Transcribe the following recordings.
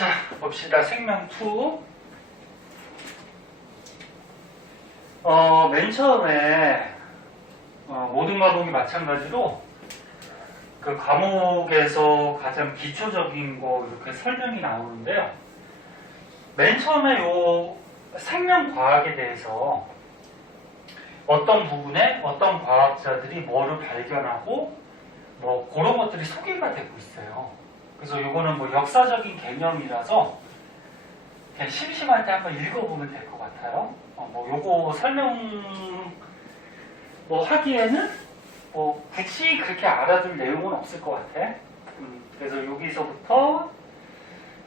자, 봅시다. 생명 2. 맨 처음에 모든 과목이 마찬가지로 그 과목에서 가장 기초적인 거 이렇게 설명이 나오는데요. 맨 처음에 요 생명과학에 대해서 어떤 부분에 어떤 과학자들이 뭐를 발견하고 뭐 그런 것들이 소개가 되고 있어요. 그래서 요거는 뭐 역사적인 개념이라서 그냥 심심할 때 한번 읽어보면 될 것 같아요. 뭐 요거 설명 뭐 하기에는 뭐 굳이 그렇게 알아둘 내용은 없을 것 같아. 그래서 여기서부터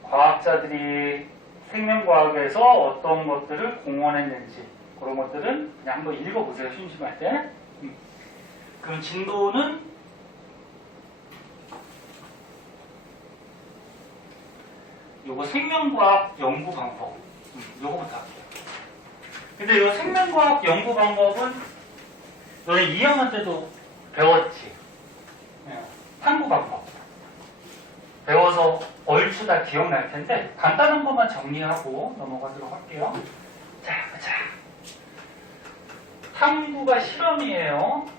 과학자들이 생명과학에서 어떤 것들을 공헌했는지 그런 것들은 그냥 한번 읽어보세요. 심심할 때. 그럼 진도는 요거 생명과학 연구 방법. 요거부터 할게요. 근데 요 생명과학 연구 방법은 너네 2학년 때도 배웠지. 탐구 방법. 배워서 얼추 다 기억날 텐데 간단한 것만 정리하고 넘어가도록 할게요. 자. 탐구가 실험이에요.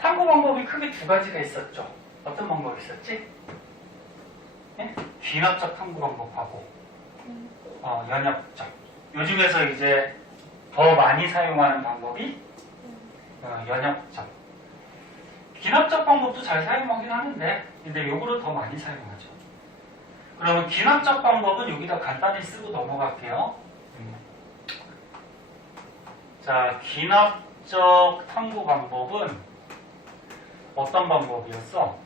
탐구 방법이 크게 두 가지가 있었죠. 어떤 방법이 있었지? 귀납적 탐구 방법하고 연역적. 요즘에서 이제 더 많이 사용하는 방법이 연역적. 귀납적 방법도 잘 사용하긴 하는데 근데 요거를 더 많이 사용하죠. 그러면 귀납적 방법은 여기다 간단히 쓰고 넘어갈게요. 자, 귀납적 탐구 방법은 어떤 방법이었어?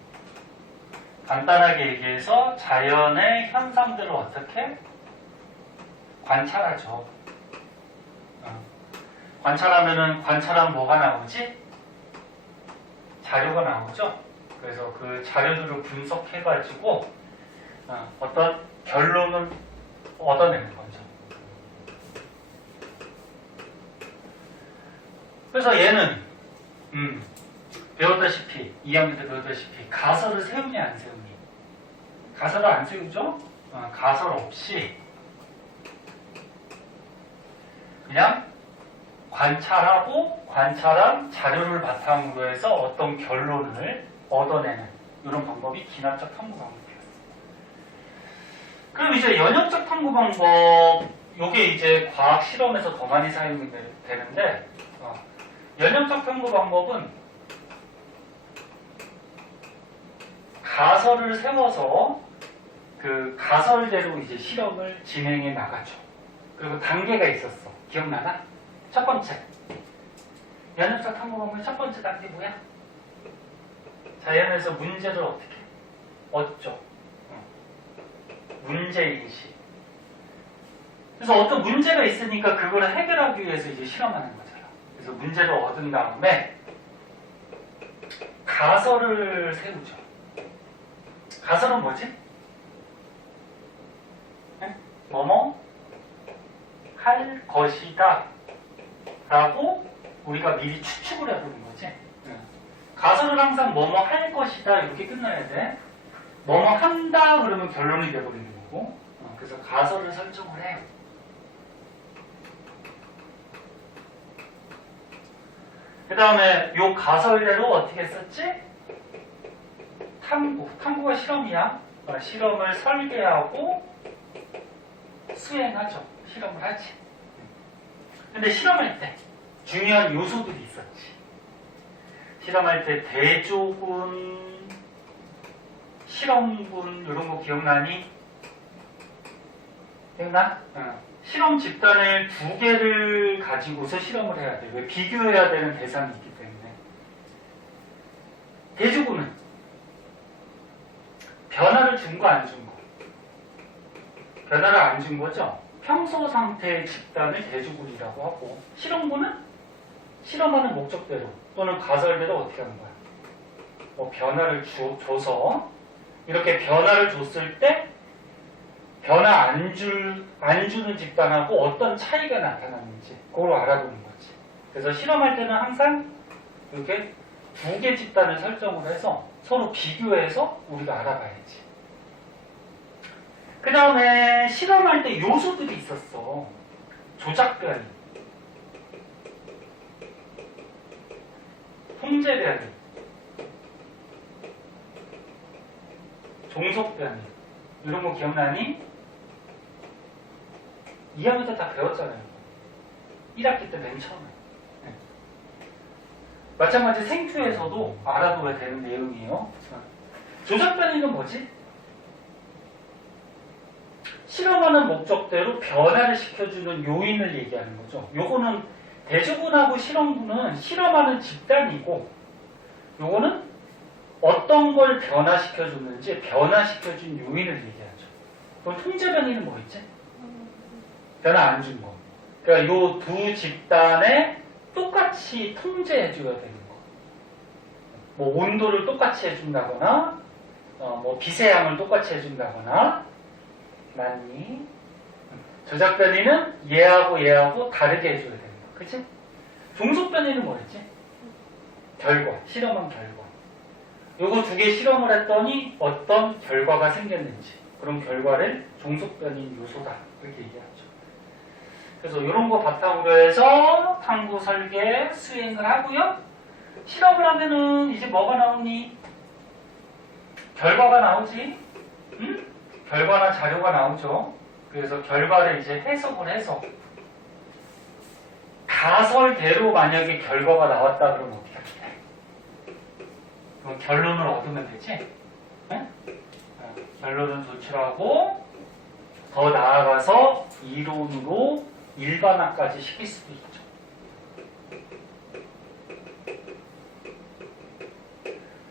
간단하게 얘기해서 자연의 현상들을 어떻게 관찰하죠. 관찰하면은 관찰하면 뭐가 나오지? 자료가 나오죠. 그래서 그 자료들을 분석해가지고 어떤 결론을 얻어내는 거죠. 그래서 얘는 배웠다시피 2학년 때 배웠다시피 가설을 세우니 안 세우니? 가설을 안 세우죠? 가설 없이 그냥 관찰하고 관찰한 자료를 바탕으로 해서 어떤 결론을 얻어내는 이런 방법이 기납적 탐구 방법이었어요. 그럼 이제 연역적 탐구 방법, 요게 이제 과학 실험에서 더 많이 사용이 되는데 연역적 탐구 방법은 가설을 세워서 그 가설대로 이제 실험을 진행해 나가죠. 그리고 단계가 있었어. 기억나나? 첫 번째. 연역적 탐구 방법의 첫 번째 단계 뭐야? 자연에서 문제를 어떻게 얻죠? 문제인식. 그래서 어떤 문제가 있으니까 그걸 해결하기 위해서 이제 실험하는 거잖아. 그래서 문제를 얻은 다음에 가설을 세우죠. 가설은 뭐지? 뭐뭐 할 것이다 라고 우리가 미리 추측을 해보는 거지. 가설은 항상 뭐뭐 할 것이다 이렇게 끝나야 돼. 뭐뭐 한다 그러면 결론이 되어버리는 거고. 그래서 가설을 설정을 해요. 그 다음에 요 가설대로 어떻게 했었지? 탐구가 실험이야. 실험을 설계하고 수행하죠. 실험을 하지. 근데 실험할 때 중요한 요소들이 있었지. 실험할 때 대조군, 실험군 이런 거 기억나니? 기억나? 실험 집단을 2개를 가지고서 실험을 해야 돼. 왜? 비교해야 되는 대상이 있기 때문에. 대조군은 변화를 준 거 안 준 거? 변화를 안 준 거죠? 평소 상태의 집단을 대조군이라고 하고, 실험군은 실험하는 목적대로 또는 가설대로 어떻게 하는 거야? 뭐 변화를 줘서 이렇게 변화를 줬을 때 변화 안 주는 집단하고 어떤 차이가 나타나는지 그걸 알아보는 거지. 그래서 실험할 때는 항상 이렇게 두 개 집단을 설정을 해서 서로 비교해서 우리가 알아봐야지. 그 다음에 실험할 때 요소들이 있었어. 조작 변이, 통제 변이, 종속 변이. 이런 거 기억나니? 2학년 때 다 배웠잖아요. 1학기 때 맨 처음에. 네. 마찬가지 생투에서도 알아둬야 되는 내용이에요. 조작 변이는 뭐지? 실험하는 목적대로 변화를 시켜주는 요인을 얘기하는 거죠. 요거는 대조군하고 실험군은 실험하는 집단이고, 요거는 어떤 걸 변화시켜줬는지 변화시켜준 요인을 얘기하죠. 그럼 통제 변이는 뭐 있지? 변화 안 준 거. 그러니까 요 두 집단에 똑같이 통제해줘야 되는 거. 뭐 온도를 똑같이 해준다거나, 뭐 빛의 양을 똑같이 해준다거나, 맞니? 조작 변이는 얘하고 다르게 해줘야 되는 거. 그치? 종속 변이는 뭐였지? 결과, 실험한 결과. 요거 두 개 실험을 했더니 어떤 결과가 생겼는지, 그런 결과를 종속 변이 요소다. 이렇게 얘기하죠. 그래서 이런 거 바탕으로 해서 탐구 설계 수행을 하고요. 실험을 하면은 이제 뭐가 나오니? 결과가 나오지? 응? 결과나 자료가 나오죠. 그래서 결과를 이제 해석을 해서 가설대로 만약에 결과가 나왔다 그러면 어떻게 할래? 그럼 결론을 얻으면 되지? 응? 결론을 도출하고 더 나아가서 이론으로 일반화까지 시킬 수도 있죠.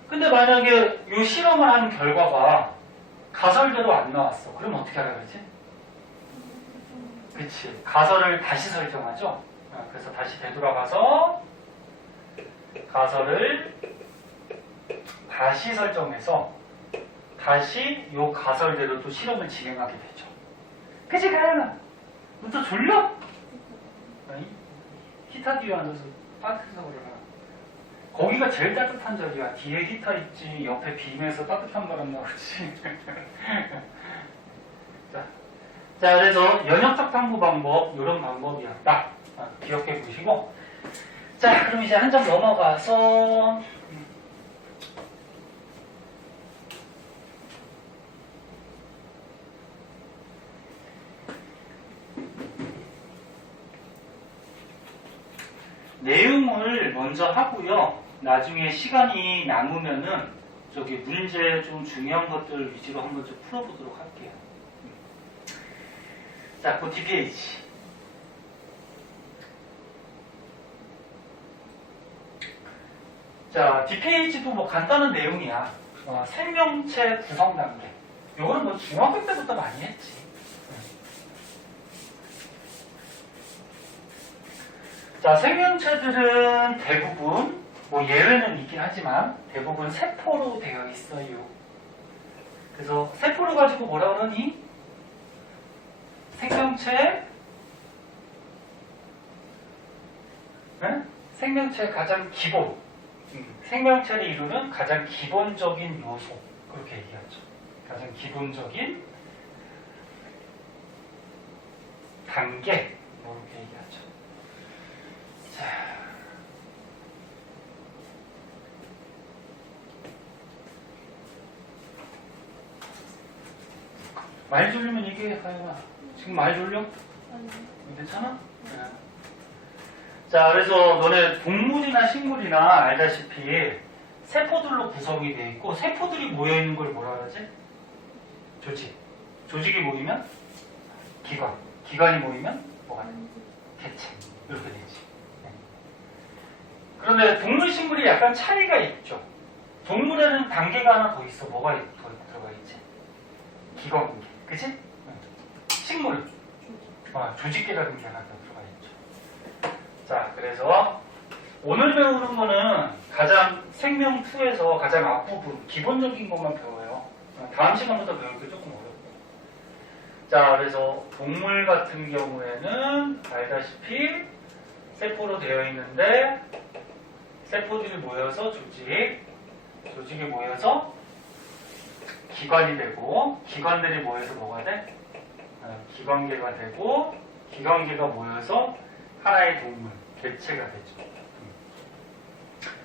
근데 만약에 이 실험을 하는 결과가 가설대로 안 나왔어. 그럼 어떻게 하라 그러지? 그치. 가설을 다시 설정하죠. 그래서 다시 되돌아가서 가설을 다시 설정해서 다시 이 가설대로 또 실험을 진행하게 되죠. 그치, 가연아? 너 또 졸려? 히터 뒤에 앉아서 따뜻해서 그러나. 거기가 제일 따뜻한 자리야. 뒤에 히터 있지. 옆에 빔에서 따뜻한 바람 나오지. 자, 그래서 연역적 탐구 방법, 이런 방법이었다. 기억해 보시고. 자, 그럼 이제 한 장 넘어가서. 내용을 먼저 하고요. 나중에 시간이 남으면은 저기 문제 좀 중요한 것들 위주로 한번 좀 풀어보도록 할게요. 자, 그 뒷페이지. 자, 뒷페이지도 뭐 간단한 내용이야. 생명체 구성 단계. 요거는 뭐 중학교 때부터 많이 했지. 자, 생명체들은 대부분, 뭐 예외는 있긴 하지만 대부분 세포로 되어 있어요. 그래서 세포를 가지고 뭐라 그러니? 생명체, 네? 생명체의 가장 기본, 생명체를 이루는 가장 기본적인 요소, 그렇게 얘기하죠. 가장 기본적인 단계, 이렇게 얘기하죠. 자, 많이 졸리면 얘기해, 가영아. 지금 많이 졸려? 아니. 괜찮아? 네. 자, 그래서 너네 동물이나 식물이나 알다시피 세포들로 구성이 되어 있고, 세포들이 모여있는 걸 뭐라 그러지? 조직. 조직이 모이면 기관. 기관이 모이면 뭐가 돼? 개체. 이렇게 되지. 그런데 동물, 식물이 약간 차이가 있죠. 동물에는 단계가 하나 더 있어. 뭐가 더 들어가 있지? 기관계. 그치? 식물. 조직계라는 게 하나 더 들어가 있죠. 자, 그래서 오늘 배우는 거는 가장 생명2에서 가장 앞부분, 기본적인 것만 배워요. 다음 시간부터 배울 게 조금 어렵고. 자, 그래서 동물 같은 경우에는 알다시피 세포로 되어 있는데 세포들이 모여서 조직이 모여서 기관이 되고, 기관들이 모여서 뭐가 돼? 기관계가 되고, 기관계가 모여서 하나의 동물, 개체가 되죠.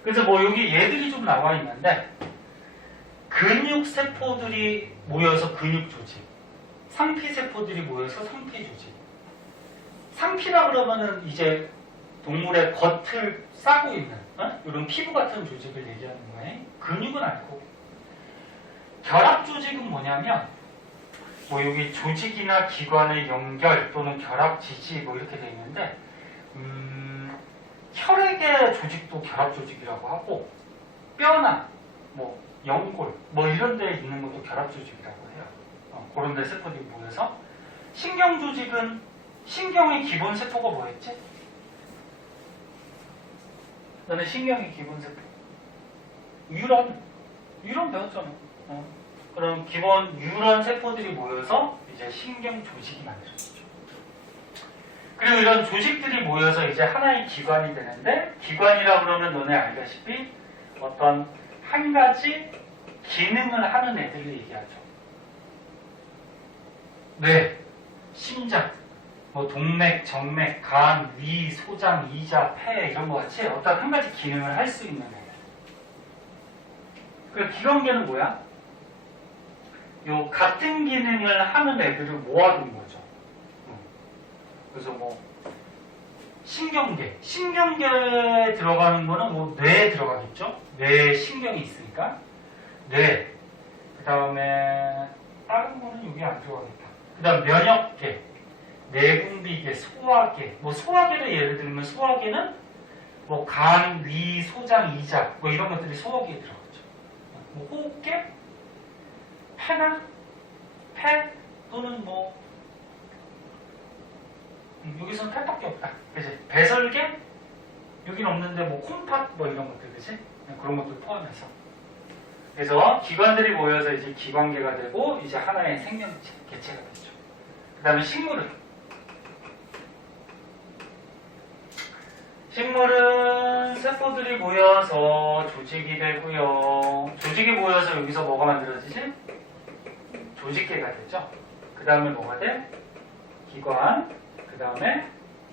그래서 뭐 여기 얘들이 좀 나와 있는데, 근육세포들이 모여서 근육조직, 상피세포들이 모여서 상피조직. 상피라 그러면은 이제 동물의 겉을 싸고 있는 이런 피부 같은 조직을 얘기하는 거예요. 근육은 아니고. 결합조직은 뭐냐면 뭐 여기 조직이나 기관의 연결 또는 결합지지 뭐 이렇게 돼 있는데 혈액의 조직도 결합조직이라고 하고 뼈나 뭐 연골 뭐 이런 데 있는 것도 결합조직이라고 해요. 그런 데 세포들이 모여서 신경조직은 신경의 기본 세포가 뭐였지? 너는 신경의 기본 세포 유런 배웠잖아. 그럼 기본 유런 세포들이 모여서 이제 신경 조직이 만들어지죠. 그리고 이런 조직들이 모여서 이제 하나의 기관이 되는데, 기관이라 그러면 너네 알다시피 어떤 한 가지 기능을 하는 애들을 얘기하죠. 뇌, 심장, 뭐 동맥, 정맥, 간, 위, 소장, 이자, 폐 이런 거 같이 어떤 한 가지 기능을 할 수 있는 애들. 그 기관계는 뭐야? 요 같은 기능을 하는 애들을 모아둔 거죠. 그래서 뭐 신경계에 들어가는 거는 뭐 뇌에 들어가겠죠. 뇌에 신경이 있으니까 뇌. 그 다음에 다른 거는 여기 안 들어가겠다. 그 다음 면역계, 내분비계, 소화계. 뭐 소화계를 예를 들면 소화계는 뭐 간, 위, 소장, 이자 뭐 이런 것들이 소화계에 들어가죠. 뭐 호흡계, 폐 또는 뭐 여기서는 폐밖에 없다. 그치? 배설계 여기는 없는데 뭐 콩팥 뭐 이런 것들 그치? 그런 것들 포함해서. 그래서 기관들이 모여서 이제 기관계가 되고 이제 하나의 생명체 개체가 되죠. 그 다음에 식물은 세포들이 모여서 조직이 되고요. 조직이 모여서 여기서 뭐가 만들어지지? 조직계가 되죠. 그 다음에 뭐가 돼? 기관. 그 다음에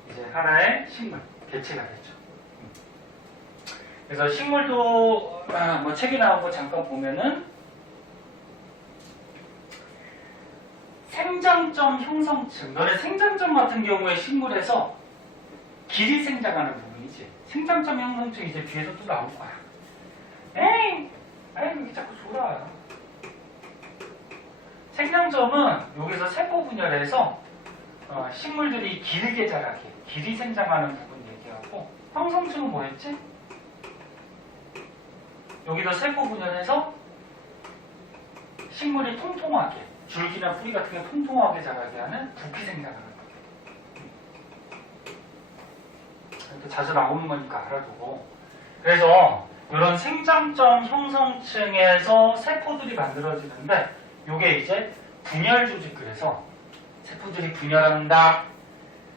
이제 하나의 식물, 개체가 되죠. 그래서 식물도 뭐 책이 나오고 잠깐 보면은 생장점 형성층. 너네 생장점 같은 경우에 식물에서 길이 생장하는 부분이지. 생장점 형성층 이제 뒤에서 또 나올 거야. 에이, 왜 자꾸 졸아. 생장점은 여기서 세포 분열해서 식물들이 길게 자라게, 길이 생장하는 부분 얘기하고, 형성층은 뭐였지? 여기서 세포 분열해서 식물이 통통하게, 줄기나 뿌리 같은 게 통통하게 자라게 하는 부피 생장하는 거예요. 자주 나오는 거니까 알아두고. 그래서 이런 생장점 형성층에서 세포들이 만들어지는데, 요게 이제 분열 조직. 그래서 세포들이 분열한다.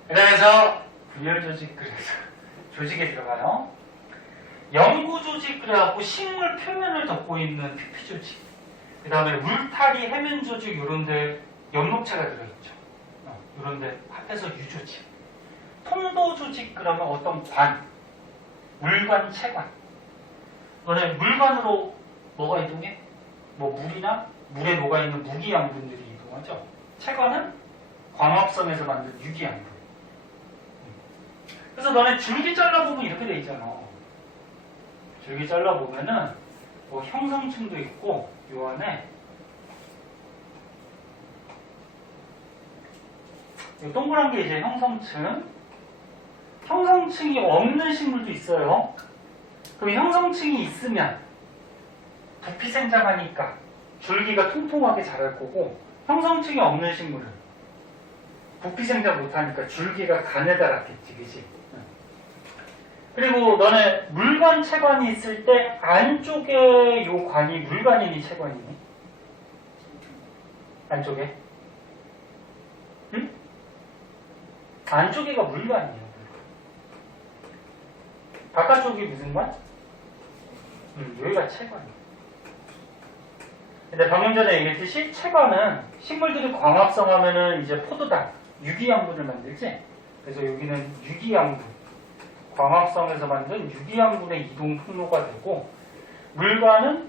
그래서 분열 조직. 그래서 조직에 들어가요. 연구 조직. 그래갖고 식물 표면을 덮고 있는 피피 조직. 그 다음에 울타리 해면 조직. 요런데 연목체가 들어있죠. 요런데 합해서 유조직. 통도 조직. 그러면 어떤 관, 물관, 체관. 너네 물관으로 뭐가 이동해? 뭐 물이나 물에 녹아있는 무기양분들이 이동하죠. 체관은 광합성에서 만든 유기양분. 그래서 너네 줄기 잘라보면 이렇게 돼 있잖아. 줄기 잘라보면은 뭐 형성층도 있고 요 안에 요 동그란 게 이제 형성층. 형성층이 없는 식물도 있어요. 그럼 형성층이 있으면 부피 생장하니까 줄기가 통통하게 자랄 거고, 형성층이 없는 식물은 부피 생장 못하니까 줄기가 가느다랗겠지, 그치? 그리고 너네 물관, 체관이 있을 때 안쪽에 요 관이 물관이니 체관이니? 안쪽에? 응? 안쪽에가 물관이에요. 바깥쪽이 무슨 관? 여기가 체관이에요. 근데 방금 전에 얘기했듯이 체관은 식물들이 광합성 하면은 이제 포도당, 유기양분을 만들지? 그래서 여기는 유기양분, 광합성에서 만든 유기양분의 이동 통로가 되고, 물과는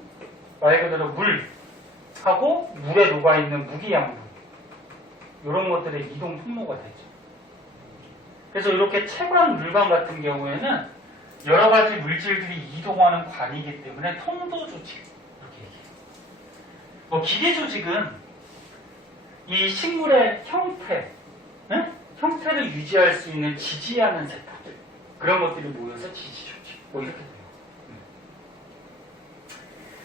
말 그대로 물하고 물에 녹아있는 무기양분, 이런 것들의 이동 통로가 되죠. 그래서 이렇게 체관, 물관 같은 경우에는 여러 가지 물질들이 이동하는 관이기 때문에 통도 조직, 이렇게 얘기해요. 뭐 기계 조직은 이 식물의 형태, 형태를 유지할 수 있는 지지하는 세포들, 그런 것들이 모여서 지지 조직, 뭐 이렇게 돼요.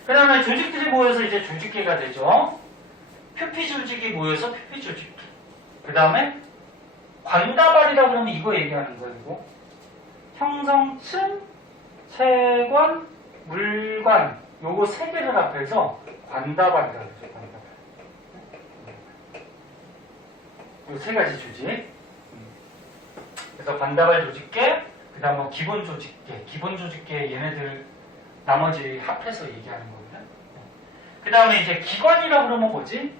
그 다음에 조직들이 모여서 이제 조직계가 되죠. 표피 조직이 모여서 표피 조직계. 그 다음에 관다발이라고 그러면 이거 얘기하는 거예요. 이거. 형성층, 체관, 물관, 요거 세 개를 합해서 관다발이라고 그러죠. 관다발. 요 세 가지 조직. 그래서 관다발 조직계, 그 다음 뭐 기본 조직계, 기본 조직계 얘네들 나머지 합해서 얘기하는 거거든요. 그 다음에 이제 기관이라고 그러면 뭐지?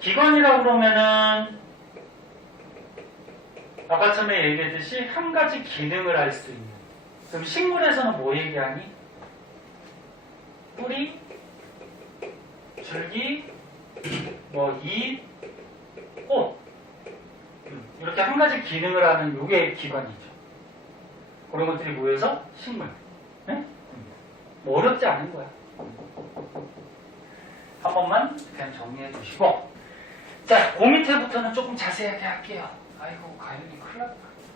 기관이라고 그러면은 아까 처음에 얘기했듯이 한 가지 기능을 할 수 있는. 그럼 식물에서는 뭐 얘기하니? 뿌리, 줄기, 뭐 잎, 꽃. 이렇게 한 가지 기능을 하는 요게 기관이죠. 그런 것들이 모여서 식물. 네? 뭐 어렵지 않은 거야. 한 번만 그냥 정리해 주시고. 자, 그 밑에부터는 조금 자세하게 할게요. 아이고, 가연이 큰일 났다.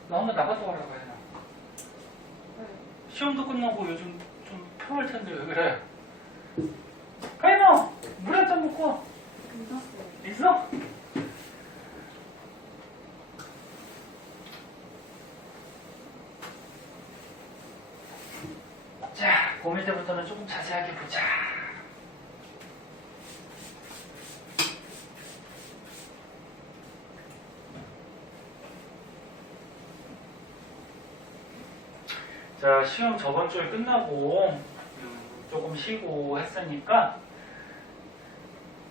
나 오늘 나갔다 오라고 해라. 시험도 끝나고 요즘 좀 편할 텐데 왜 그래? 가연아, 물 한 잔 먹고 와. 있어? 자, 그 밑에부터는 조금 자세하게 보자. 자, 시험 저번 주에 끝나고 조금 쉬고 했으니까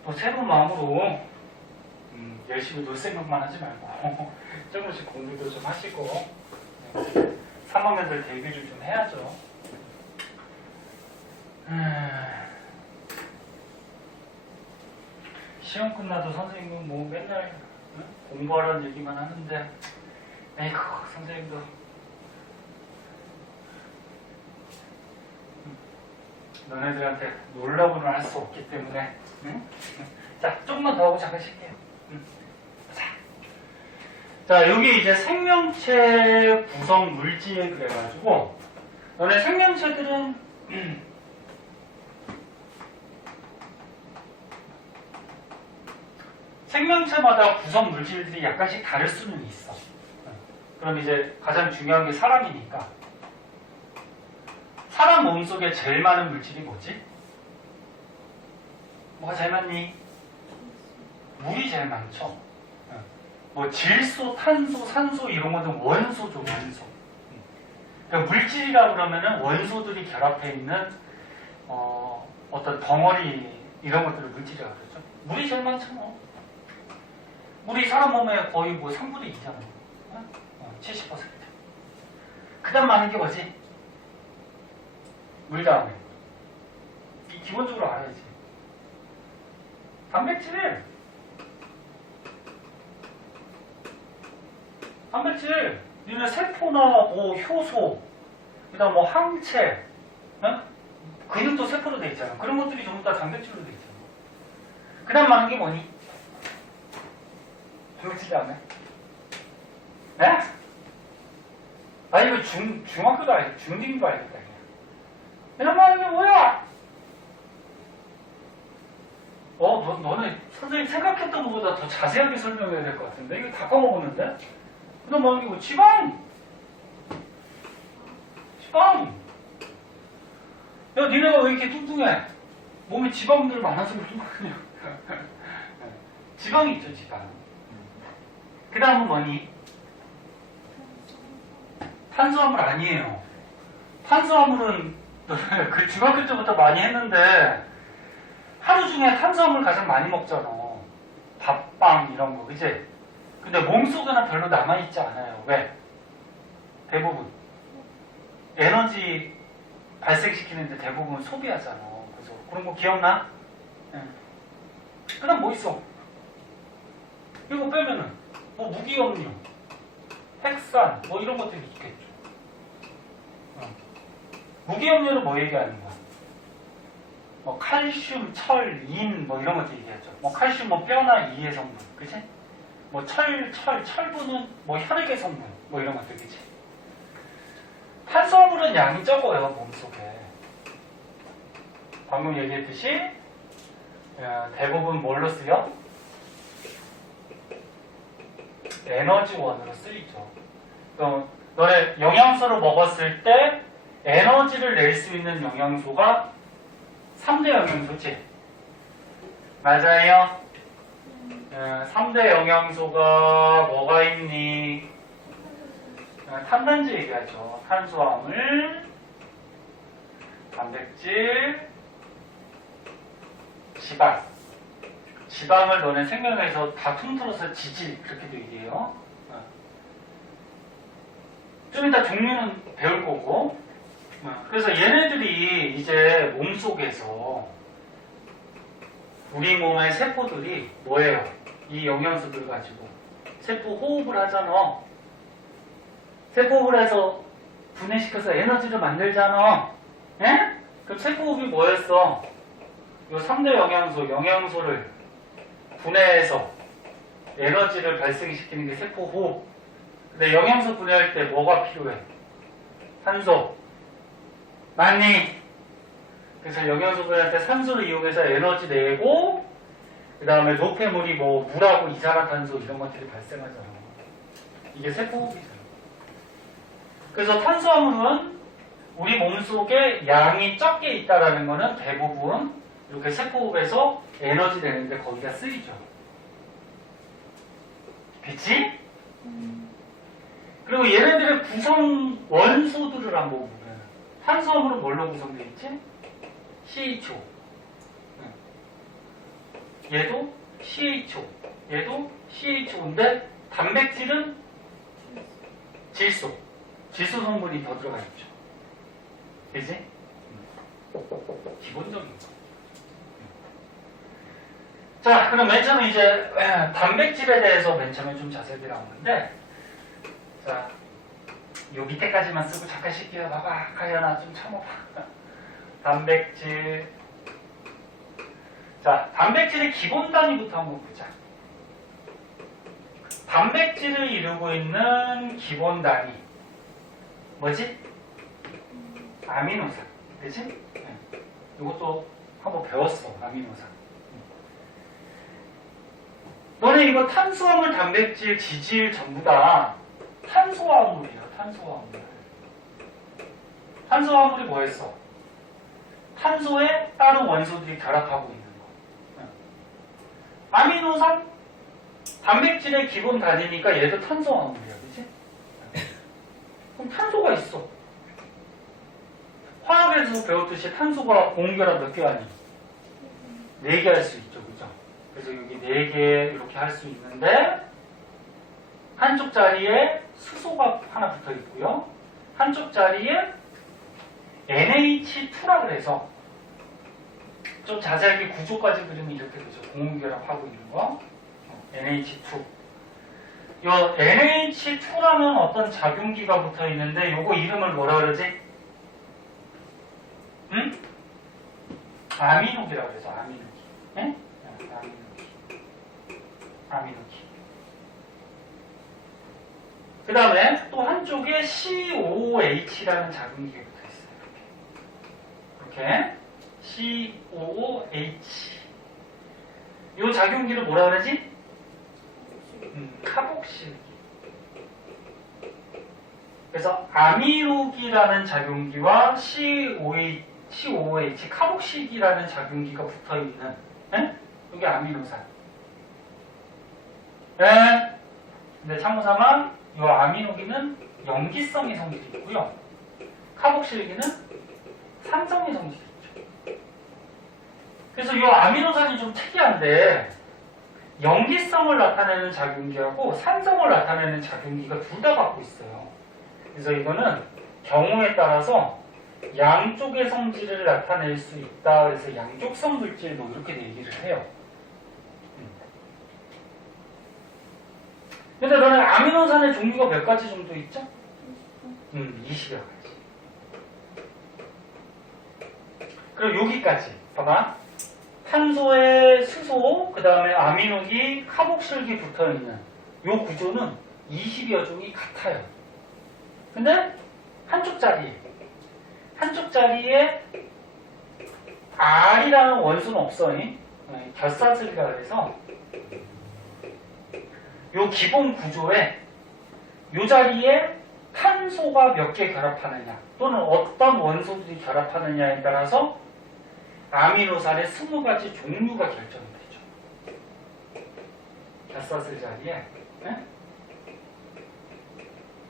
또 새로운 마음으로 열심히 놀 생각만 하지 말고 조금씩 공부도 좀 하시고 3학년들 대비를 좀 해야죠. 시험 끝나도 선생님은 뭐 맨날 공부하라는 얘기만 하는데 에이구 선생님도 너네들한테 놀라고는 할 수 없기 때문에 자 조금만 더 하고 잠깐 쉴게요. 자 여기 이제 생명체 구성 물질 그래가지고 너네 생명체들은 생명체마다 구성 물질들이 약간씩 다를 수는 있어. 그럼 이제 가장 중요한 게 사람이니까 사람 몸속에 제일 많은 물질이 뭐지? 뭐가 제일 많니? 물이 제일 많죠. 뭐 질소, 탄소, 산소 이런 것은 원소죠, 원소. 그러니까 물질이라고 그러면은 원소들이 결합해 있는 어떤 덩어리 이런 것들을 물질이라고 그러죠. 물이 제일 많잖아. 물이 사람 몸에 거의 뭐 3분의 2잖아요. 70%. 그 다음 많은 게 뭐지? 물 다음에. 기본적으로 알아야지. 단백질. 단백질. 니네 세포나 뭐 효소, 그 다음 뭐 항체, 근육도 세포로 돼 있잖아. 그런 것들이 전부 다 단백질로 돼 있잖아. 그 다음 많은 게 뭐니? 단백질 다음에? 네? 아, 이거 중학교도 알겠다. 중딩도 알겠다. 이런 말이 뭐야? 너네 선생님 생각했던 것보다 더 자세하게 설명해야 될 것 같은데? 이거 다 까먹었는데? 그 다음 말이 뭐 지방! 지방! 야, 니네가 왜 이렇게 뚱뚱해? 몸에 지방들 많아서 그런 거 아니야? 지방이 있죠, 지방. 그 다음은 뭐니? 탄수화물 아니에요. 탄수화물은 그 중학교 때부터 많이 했는데 하루 중에 탄수화물 가장 많이 먹잖아. 밥빵 이런 거, 그치? 근데 몸속에는 별로 남아있지 않아요. 왜? 대부분 에너지 발생시키는데 대부분 소비하잖아. 그래서 그런 거 기억나? 네. 그다음 뭐 있어? 이거 빼면은 뭐 무기염료, 핵산 뭐 이런 것들이 있겠죠. 무기염료는 뭐 얘기하는 거야? 뭐 칼슘, 철, 인 뭐 이런 것들 얘기하죠. 뭐 칼슘 뭐 뼈나 이의 성분, 그치? 뭐 철분은 뭐 혈액의 성분 뭐 이런 것들, 그치? 탄수화물은 양이 적어요, 몸속에. 방금 얘기했듯이 대부분 뭘로 쓰여? 에너지원으로 쓰이죠. 그럼 너네 영양소를 먹었을 때 에너지를 낼 수 있는 영양소가 3대 영양소지? 맞아요. 3대 영양소가 뭐가 있니? 탄단지 얘기하죠. 탄수화물, 단백질, 지방. 지방을 너네 생명에서 다 통틀어서 지질 그렇게도 얘기해요. 좀 이따 종류는 배울 거고. 그래서 얘네들이 이제 몸속에서 우리 몸의 세포들이 뭐예요? 이 영양소들 가지고 세포 호흡을 하잖아. 세포 호흡을 해서 분해시켜서 에너지를 만들잖아. 예? 그럼 세포 호흡이 뭐였어? 이 3대 영양소를 분해해서 에너지를 발생시키는 게 세포 호흡. 근데 영양소 분해할 때 뭐가 필요해? 산소. 맞니? 그래서 영양소 분해할 때 산소를 이용해서 에너지 내고, 그 다음에 노폐물이 뭐 물하고 이산화탄소 이런 것들이 발생하잖아. 이게 세포 호흡이잖아. 그래서 탄수화물은 우리 몸속에 양이 적게 있다라는 거는 대부분 이렇게 세포 호흡에서 에너지 내는데 거기다 쓰이죠. 그치? 그리고 얘네들의 구성 원소들을 한번 보면 탄수화물은 뭘로 구성되어 있지? CHO. 얘도 CHO. 얘도 CHO인데 단백질은 질소. 질소 성분이 더 들어가 있죠. 그치? 기본적인 거. 자, 그럼 맨 처음에 이제 단백질에 대해서 맨 처음에 좀 자세히 나오는데, 자, 요 밑에까지만 쓰고 잠깐 쉴게요. 봐봐, 가연아 좀 참아봐. 단백질. 자, 단백질의 기본 단위부터 한번 보자. 단백질을 이루고 있는 기본 단위 뭐지? 아미노산. 그치? 네. 이것도 한번 배웠어. 아미노산. 너네 이거 탄수화물, 단백질, 지질 전부 다 탄수화물이야. 탄수화물. 탄수화물이 뭐였어? 탄소에 다른 원소들이 결합하고 있는 거. 아미노산? 단백질의 기본 단위니까 얘도 탄수화물이야. 그치? 그럼 탄소가 있어. 화학에서 배웠듯이 탄소가 공결합 몇 개 아니? 4개 할 수 있죠. 그죠? 그래서 여기 4개 이렇게 할 수 있는데 한쪽 자리에 수소가 하나 붙어 있고요. 한쪽 자리에 NH2라 그래서 좀 자세하게 구조까지 그리면 이렇게 되죠. 공결합하고 있는 거. NH2. 요 NH2라는 어떤 작용기가 붙어 있는데 요거 이름을 뭐라 그러지? 응? 아미노기라고 해서 아미노기. 예? 아미노기. 그 다음에 또 한쪽에 COOH라는 작용기가 붙어 있어요. 이렇게. COOH. 이 작용기를 뭐라 그러지? 카복실기. 그래서 아미노기라는 작용기와 COOH, 카복실기라는 작용기가 붙어 있는, 이게 아미노산. 네. 근데 참고삼아, 이 아미노기는 염기성의 성질이 있고요. 카복실기는 산성의 성질이죠. 그래서 이 아미노산이 좀 특이한데 염기성을 나타내는 작용기하고 산성을 나타내는 작용기가 둘 다 갖고 있어요. 그래서 이거는 경우에 따라서 양쪽의 성질을 나타낼 수 있다. 그래서 양쪽성 물질 뭐 이렇게 얘기를 해요. 근데 너는 아미노산의 종류가 몇 가지 정도 있죠? 20여 가지. 그리고 여기까지 봐봐. 탄소에 수소, 그 다음에 아미노기, 카복실기 붙어있는 이 구조는 20여 종이 같아요. 근데 한쪽 자리에 R이라는 원소는 없어. 결사슬이라 그래서 이 기본 구조에 이 자리에 탄소가 몇 개 결합하느냐 또는 어떤 원소들이 결합하느냐에 따라서 아미노산의 20가지 종류가 결정이 되죠. 결사슬 자리에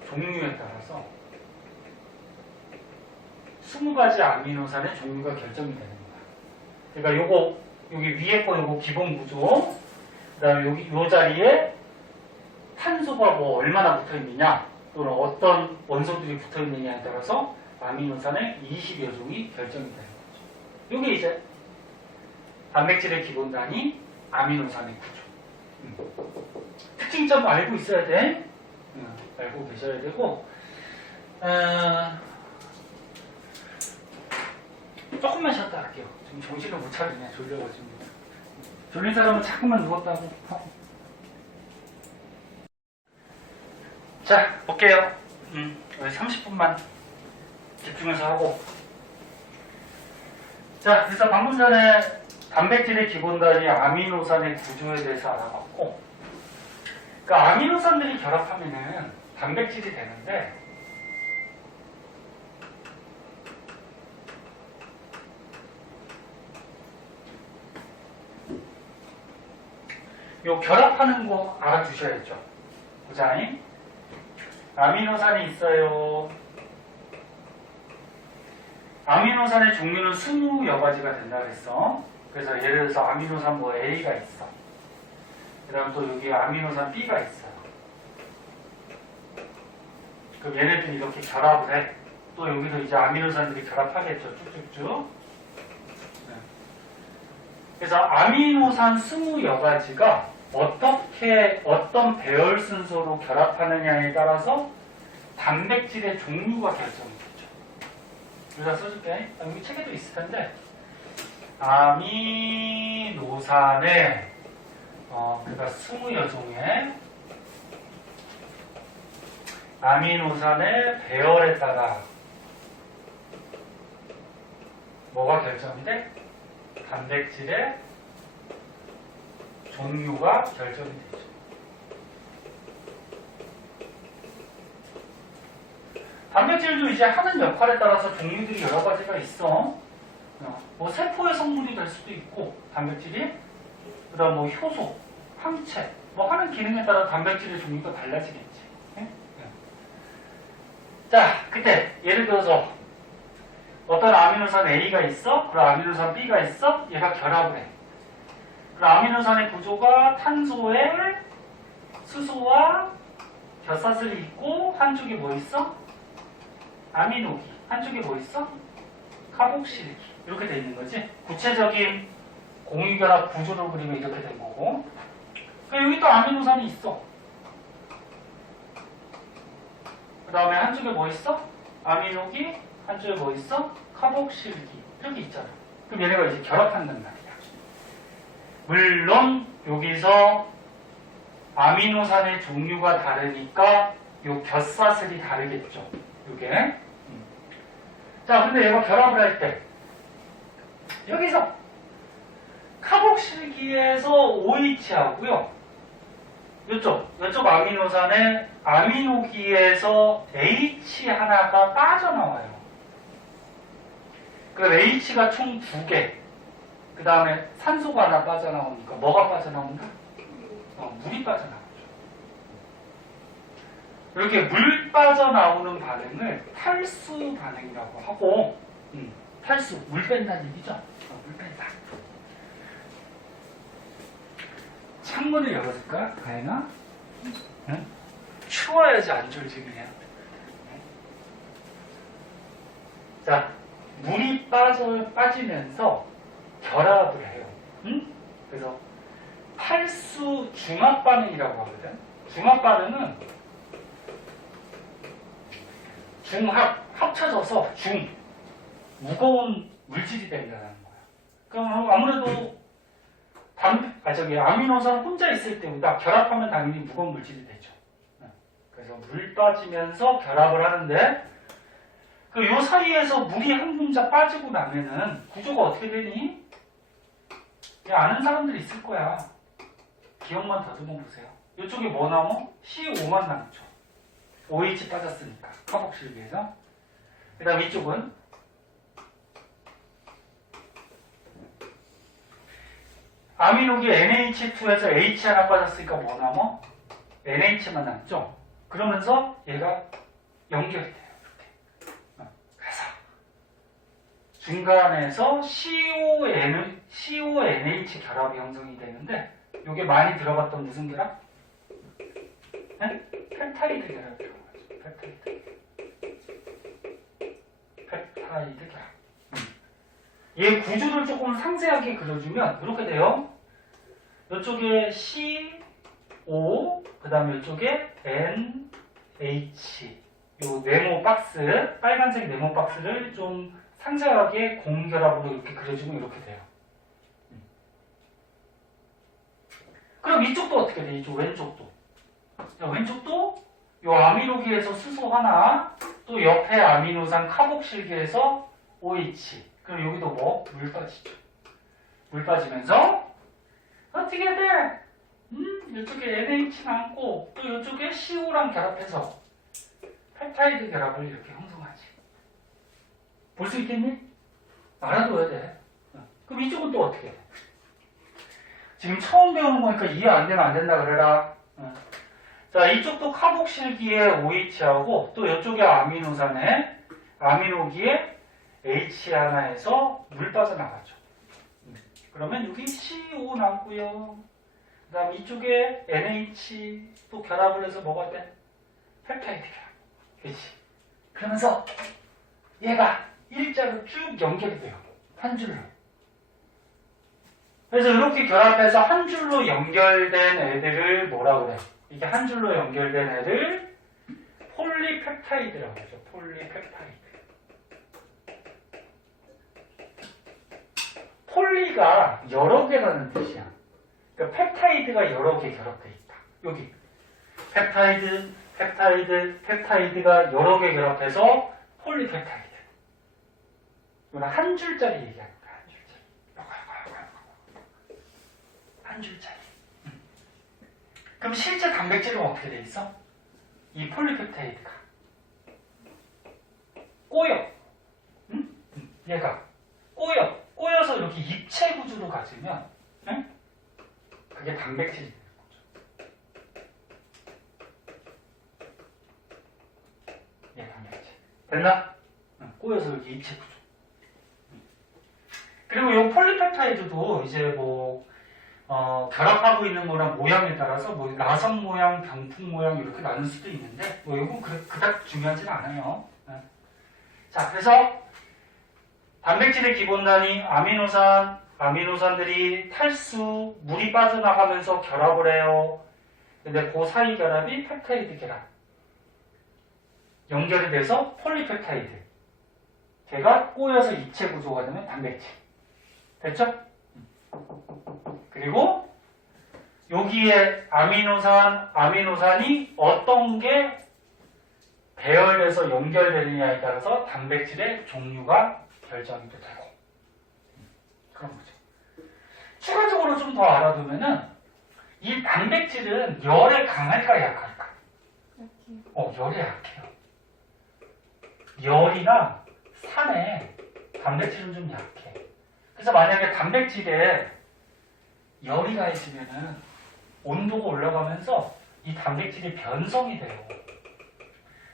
종류에 따라서 20가지 아미노산의 종류가 결정이 되는 거야. 그러니까 요거 여기 위에 거 요거 기본 구조, 그다음에 여기 요 자리에 탄소가 뭐 얼마나 붙어 있느냐 또는 어떤 원소들이 붙어 있느냐에 따라서 아미노산의 20여 종이 결정이 되는 거죠. 요게 이제 단백질의 기본 단위 아미노산의 구조. 특징점 알고 있어야 돼. 알고 계셔야 되고 조금만 쉬었다 할게요. 지금 정신을 못 차리네. 졸려가지고. 졸린 사람은 자꾸만 누웠다고. 자, 볼게요. 30분만 집중해서 하고. 자, 그래서 방금 전에 단백질의 기본 단위 아미노산의 구조에 대해서 알아봤고, 그러니까 아미노산들이 결합하면은 단백질이 되는데, 요 결합하는 거 알아두셔야죠. 보자잉. 아미노산이 있어요. 아미노산의 종류는 20여 가지가 된다 그랬어. 그래서 예를 들어서 아미노산 뭐 A가 있어. 그 다음 또 여기 아미노산 B가 있어요. 그럼 얘네들이 이렇게 결합을 해. 또 여기도 이제 아미노산들이 결합하겠죠. 쭉쭉쭉. 그래서 아미노산 20여 가지가 어떤 배열 순서로 결합하느냐에 따라서 단백질의 종류가 결정이 되죠. 여기다 써줄게. 여기 책에도 있을 텐데 아미노산의 그러니까 20여 종의 아미노산의 배열에 따라 뭐가 결정이 돼? 단백질의 종류가 결정이 되죠. 단백질도 이제 하는 역할에 따라서 종류들이 여러 가지가 있어. 뭐 세포의 성분이 될 수도 있고 단백질이, 그다음 뭐 효소, 항체, 뭐 하는 기능에 따라 단백질의 종류가 달라지겠지. 자, 그때 예를 들어서 어떤 아미노산 A가 있어, 그리고 아미노산 B가 있어, 얘가 결합을 해. 그럼 아미노산의 구조가 탄소에 수소와 결사슬이 있고 한쪽에 뭐 있어? 아미노기. 한쪽에 뭐 있어? 카복실기. 이렇게 돼 있는 거지. 구체적인 공유결합 구조를 그리면 이렇게 된 거고. 여기 또 아미노산이 있어. 그 다음에 한쪽에 뭐 있어? 아미노기. 한쪽에 뭐 있어? 카복실기. 이렇게 있잖아. 그럼 얘네가 이제 결합한단 말이야. 물론 여기서 아미노산의 종류가 다르니까 요 결사슬이 다르겠죠. 요게. 자, 근데 얘가 결합을 할 때 여기서 카복실기에서 OH하고요. 요쪽 아미노산의 아미노기에서 H 하나가 빠져나와요. 그럼 H가 총 2개. 그 다음에 산소가 하나 빠져나오니까 뭐가 빠져나온다? 물이 빠져나오죠. 이렇게 물 빠져나오는 반응을 탈수 반응이라고 하고, 탈수, 물 뺀다는 얘기죠. 물 뺀다. 창문을 열어줄까? 가연아? 응? 추워야지 안 졸지그냥. 자, 물이 빠지면서 결합을 해요. 응? 그래서 탈수 중합 반응이라고 하거든. 중합 반응은 중합, 합쳐져서 무거운 물질이 된다는 거야. 그럼 아무래도 아미노산 혼자 있을 때보다 결합하면 당연히 무거운 물질이 되죠. 그래서 물 빠지면서 결합을 하는데 요 사이에서 물이 한 분자 빠지고 나면은 구조가 어떻게 되니? 아는 사람들 있을 거야. 기억만 더듬어 보세요. 이쪽에 뭐 남어? CO5만 남죠. OH 빠졌으니까 카복실비에서. 그 다음 이쪽은 아미노기 NH2에서 H 하나 빠졌으니까 뭐 남어? NH만 남죠. 그러면서 얘가 연결이 돼요. 이렇게. 그래서 중간에서 CONH 결합이 형성이 되는데 이게 많이 들어봤던 무슨 결합? 네? 펩타이드 결합 들어가죠. 펩타이드 결합. 얘 구조를 조금 상세하게 그려주면 이렇게 돼요. 이쪽에 CO, 그 다음에 이쪽에 NH. 요 네모 박스, 빨간색 네모 박스를 좀 상세하게 공결합으로 이렇게 그려주면 이렇게 돼요. 그럼 이쪽도 어떻게 돼? 이쪽 왼쪽도. 자, 왼쪽도 요 아미노기에서 수소 하나, 또 옆에 아미노산 카복실기에서 OH. 그럼 여기도 뭐? 물 빠지죠. 물 빠지면서 어떻게 돼? 이쪽에 NH 남고 또 이쪽에 CO랑 결합해서 펩타이드 결합을 이렇게 형성하지. 볼 수 있겠니? 알아둬야 돼. 그럼 이쪽은 또 어떻게 돼? 지금 처음 배우는 거니까 이해 안 되면 안 된다 그래라. 자, 이쪽도 카복실기에 OH하고 또 이쪽에 아미노산에 아미노기에 H 하나에서 물 빠져나가죠. 그러면 여기 CO 남고요. 그 다음 이쪽에 NH 또 결합을 해서 뭐가 돼? 펩타이드 결합. 그렇지. 그러면서 얘가 일자로 쭉 연결이 돼요. 한 줄로. 그래서 이렇게 결합해서 한 줄로 연결된 애들을 뭐라 그래? 이게 한 줄로 연결된 애를 폴리펩타이드라고 하죠. 폴리펩타이드. 폴리가 여러 개라는 뜻이야. 그러니까 펩타이드가 여러 개 결합되어 있다. 여기 펩타이드가 여러 개 결합해서 폴리펩타이드. 이건 한 줄짜리 얘기하는 거야. 한 줄짜리. 그럼 실제 단백질은 어떻게 돼 있어? 이 폴리펩타이드가 꼬여. 얘가 꼬여서 이렇게 입체 구조로 가지면 그게 단백질이 되는 거죠. 얘 단백질. 됐나? 꼬여서 이렇게 입체 구조. 그리고 이 폴리펩타이드도 이제 뭐 결합하고 있는 거랑 모양에 따라서 뭐 나선 모양, 병풍 모양 이렇게 나눌 수도 있는데 뭐 이건 그닥 중요하지는 않아요. 자, 그래서 단백질의 기본 단위 아미노산들이 탈수, 물이 빠져나가면서 결합을 해요. 근데 그 사이 결합이 펩타이드 결합. 연결이 돼서 폴리펩타이드. 걔가 꼬여서 입체 구조가 되면 단백질. 됐죠? 그리고 여기에 아미노산이 어떤 게 배열돼서 연결되느냐에 따라서 단백질의 종류가 결정이 되고 그런 거죠. 추가적으로 좀 더 알아두면은 이 단백질은 열에 강할까 약할까? 열에 약해요. 열이나 산에 단백질은 좀 약해. 그래서 만약에 단백질에 열이 가해지면은 온도가 올라가면서 이 단백질이 변성이 돼요.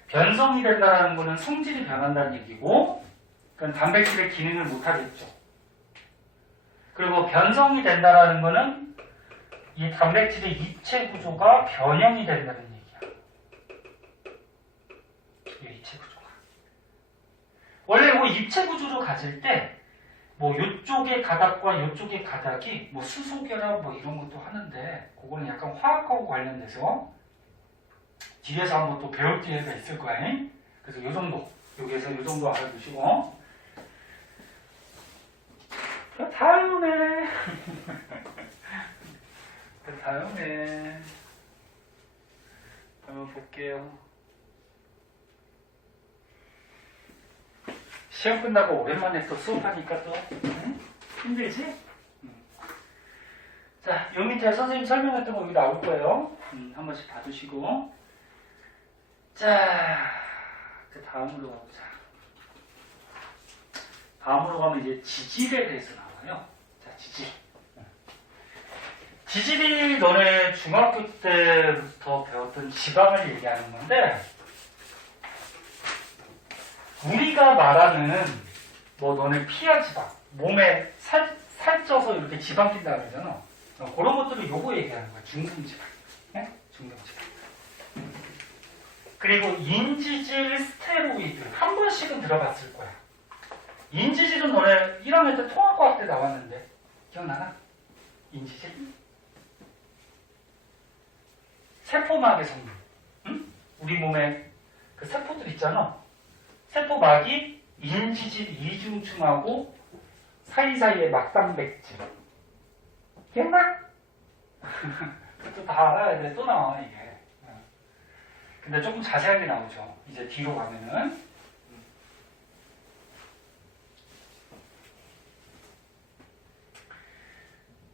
변성이 된다는 거는 성질이 변한다는 얘기고 그러니까 단백질의 기능을 못하겠죠. 그리고 변성이 된다라는 거는 이 단백질의 입체 구조가 변형이 된다는 얘기야. 이 입체 구조가. 원래 뭐 입체 구조를 가질 때 뭐 요쪽의 가닥과 요쪽의 가닥이 뭐 수소결합 뭐 이런 것도 하는데 그거는 약간 화학하고 관련돼서 뒤에서 한번 또 배울 기회가 있을 거야. 그래서 요 정도, 여기에서 요 정도 알아두시고 그 다음에 한번 볼게요. 시험 끝나고 오랜만에 또 수업하니까 또 힘들지? 자, 요 밑에 선생님 설명했던 거 여기 나올 거예요. 한 번씩 봐두시고. 자, 그 다음으로 가보자. 다음으로 가면 이제 지질에 대해서 나와요. 자, 지질. 지질이 너네 중학교 때부터 배웠던 지방을 얘기하는 건데, 우리가 말하는 뭐 너네 피하 지방, 몸에 살쪄서 이렇게 지방 낀다 그러잖아. 그런 것들을 요거 얘기하는 거야. 중성지방. 네? 중성지방. 그리고 인지질 스테로이드 한 번씩은 들어봤을 거야. 인지질은 너네 1학년 때 통합과학 때 나왔는데 기억나나? 인지질? 세포막의 성분. 응? 우리 몸에 그 세포들 있잖아. 세포막이 인지질 이중층하고 사이사이에 막단백질. 기억나? 그것도 다 알아야 돼. 또 나와 이게. 근데 조금 자세하게 나오죠. 이제 뒤로 가면은.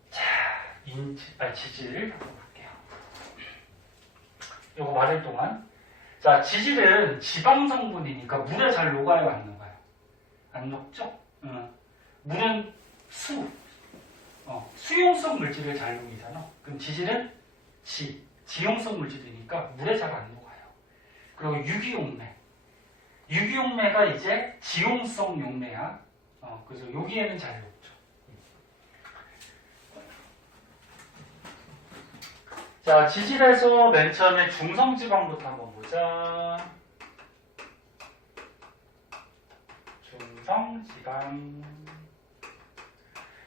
자, 지질 한번 볼게요. 요거 말할 동안. 자, 지질은 지방 성분이니까 물에 잘 녹아요, 안 녹아요? 안 녹죠? 물은 수용성 물질을 잘 녹이잖아. 그럼 지질은 지용성 물질이니까 물에 잘 안 녹아요. 그리고 유기용매. 유기용매가 이제 지용성 용매야. 그래서 여기에는 잘 녹죠. 자, 지질에서 맨 처음에 중성지방부터 한번 보자.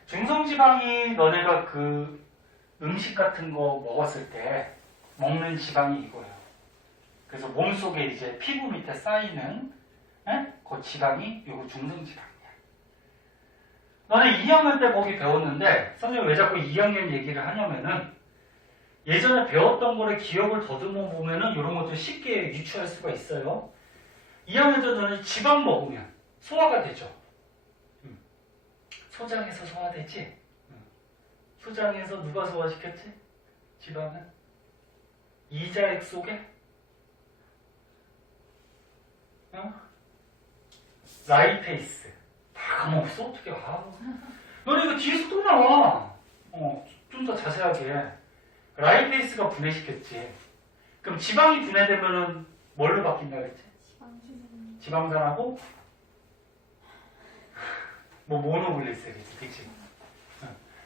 중성지방이 너네가 그 음식 같은 거 먹었을 때 먹는 지방이 이거예요. 그래서 몸속에 이제 피부 밑에 쌓이는 그 지방이 요거 중성지방이야. 너네 2학년 때 거기 배웠는데 선생님 왜 자꾸 2학년 얘기를 하냐면은 예전에 배웠던 거를 기억을 더듬어 보면은 이런 것도 쉽게 유추할 수가 있어요. 2학년 때 너는 지방 먹으면 소화가 되죠. 소장에서 소화되지? 소장에서 누가 소화시켰지? 지방은? 이자액 속에? 라이페이스. 다 까먹었어? 어떻게 알아? 너네 이거 뒤에서 또 나와. 좀 더 자세하게. 라이페이스가 분해시켰지. 그럼 지방이 분해되면은 뭘로 바뀐다 그랬지? 지방산하고 뭐 모노글리세리드, 그치?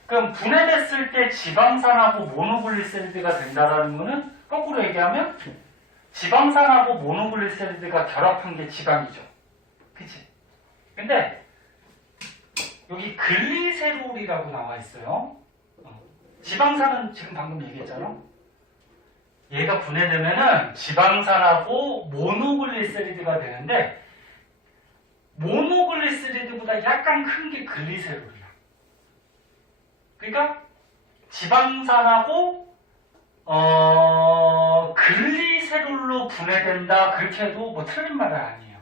그럼 분해됐을 때 지방산하고 모노글리세리드가 된다라는 거는 거꾸로 얘기하면 지방산하고 모노글리세리드가 결합한 게 지방이죠. 그치? 근데 여기 글리세롤이라고 나와 있어요. 지방산은 지금 방금 얘기했잖아. 얘가 분해되면은 지방산하고 모노글리세리드가 되는데 모노글리세리드보다 약간 큰 게 글리세롤이야. 그러니까 지방산하고 글리세롤로 분해된다 그렇게 해도 뭐 틀린 말은 아니에요.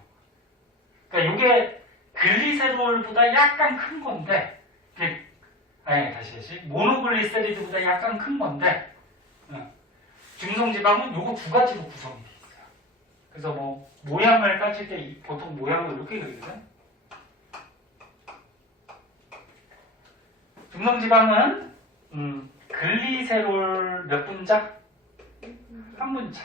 그러니까 이게 글리세롤보다 약간 큰 건데 다시 모노글리세리드보다 약간 큰 건데 중성지방은 요거 두 가지로 구성이 돼 있어요. 그래서 뭐 모양을 따질 때 보통 모양을 이렇게 그리거든. 중성지방은 글리세롤 몇 분자? 한 분자.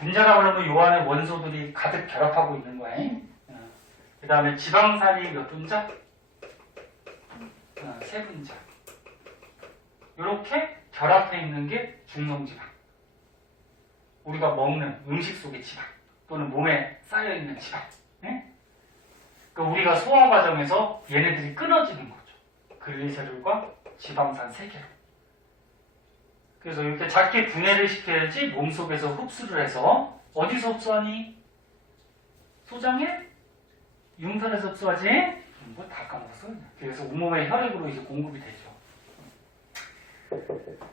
분자라고 하면 요 안에 원소들이 가득 결합하고 있는 거야. 그 다음에 지방산이 몇 분자? 세 분자. 이렇게 결합해 있는 게 중성지방. 우리가 먹는 음식 속의 지방 또는 몸에 쌓여 있는 지방. 그 우리가 소화 과정에서 얘네들이 끊어지는 거죠. 글리세롤과 지방산 세 개로. 그래서 이렇게 작게 분해를 시켜야지 몸속에서 흡수를 해서 어디서 흡수하니? 소장에? 융산에서 흡수하지? 뭐 다 까먹었어. 그래서 온몸의 혈액으로 이제 공급이 되죠.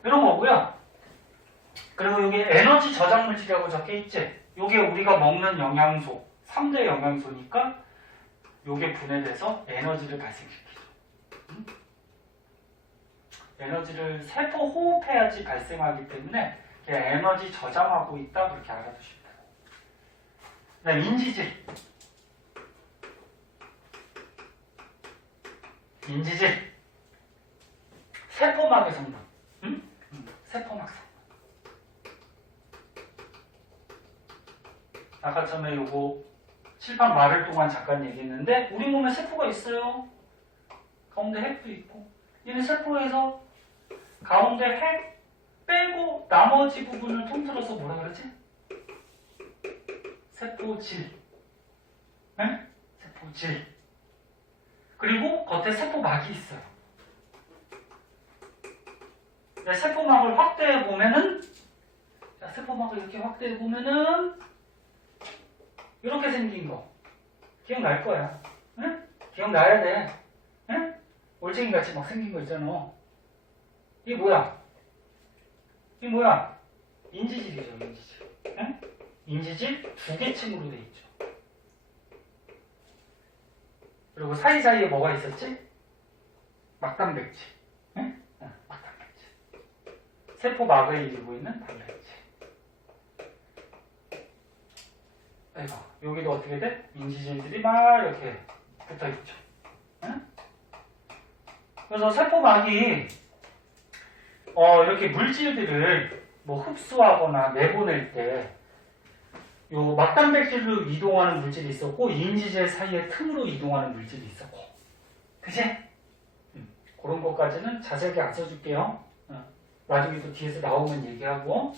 이런 거고요. 그리고 여기 에너지 저장 물질이라고 적혀 있지? 요게 우리가 먹는 영양소, 3대 영양소니까 요게 분해돼서 에너지를 발생시키죠. 에너지를 세포 호흡해야지 발생하기 때문에 에너지 저장하고 있다 그렇게 알아두시면 돼요. 그다음 인지질. 인지질. 세포막의 성분. 세포막 성분. 아까 처음에 요거 칠판 말을 동안 잠깐 얘기했는데 우리 몸에 세포가 있어요. 가운데 핵도 있고. 얘는 세포에서 가운데 핵 빼고 나머지 부분을 통틀어서 뭐라 그러지? 세포질. 네? 세포질. 그리고 겉에 세포막이 있어요. 세포막을 확대해 보면은, 자, 세포막을 이렇게 확대해 보면은 이렇게 생긴 거 기억날 거야. 응? 기억나야 돼. 응? 올챙이 같이 막 생긴 거 있잖아. 이게 뭐야? 이게 뭐야? 인지질이죠, 인지질. 응? 인지질 두 개 층으로 돼 있죠. 그리고 사이사이에 뭐가 있었지? 막단백질. 응? 막단백질. 세포막을 이루고 있는 단백질. 아이고, 여기도 어떻게 돼? 인지질들이 막 이렇게 붙어 있죠. 응? 그래서 세포막이 이렇게 물질들을 뭐 흡수하거나 내보낼 때 요 막단백질로 이동하는 물질이 있었고 인지질 사이에 틈으로 이동하는 물질이 있었고, 그치? 그런 것까지는 자세하게 안 써줄게요. 나중에 또 뒤에서 나오면 얘기하고.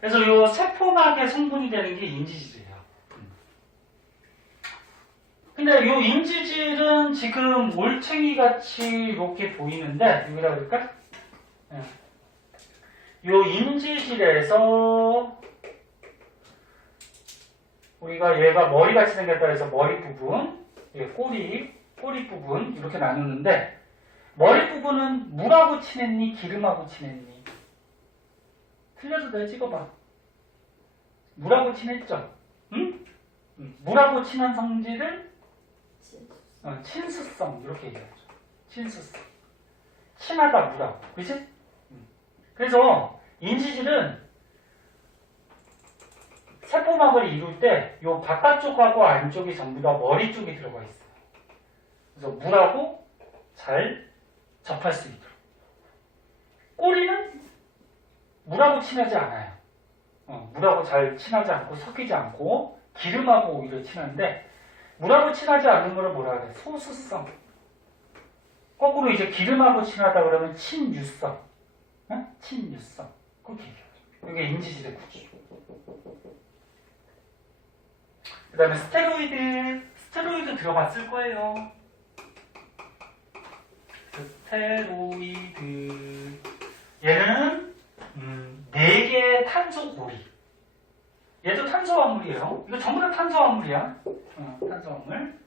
그래서 요 세포막의 성분이 되는 게 인지질이에요. 근데 요 인지질은 지금 올챙이 같이 이렇게 보이는데, 여기다 그럴까? 요 인지질에서 우리가 얘가 머리같이 생겼다 해서 머리 부분, 꼬리 부분 이렇게 나누는데, 머리 부분은 물하고 친했니? 기름하고 친했니? 틀려도 돼, 찍어봐. 물하고 친했죠? 응? 물하고 친한 성질을 친수성 이렇게 얘기하죠. 친수성. 친하다 물하고, 그치? 그래서 인지질은 세포막을 이룰 때 요 바깥쪽하고 안쪽이 전부 다 머리 쪽에 들어가 있어요. 그래서 물하고 잘 접할 수 있도록. 꼬리는 물하고 친하지 않아요. 물하고 잘 친하지 않고 섞이지 않고 기름하고 오히려 친한데, 물하고 친하지 않는 거를 뭐라 그래? 소수성. 거꾸로 이제 기름하고 친하다 그러면 친유성. 친유성. 그렇게 얘기하죠. 이게 인지질의 구조. 그 다음에 스테로이드 들어봤을 거예요. 스테로이드. 얘는 4개의 탄소고리. 얘도 탄소화물이에요. 이거 전부 다 탄소화물이야. 탄소화물.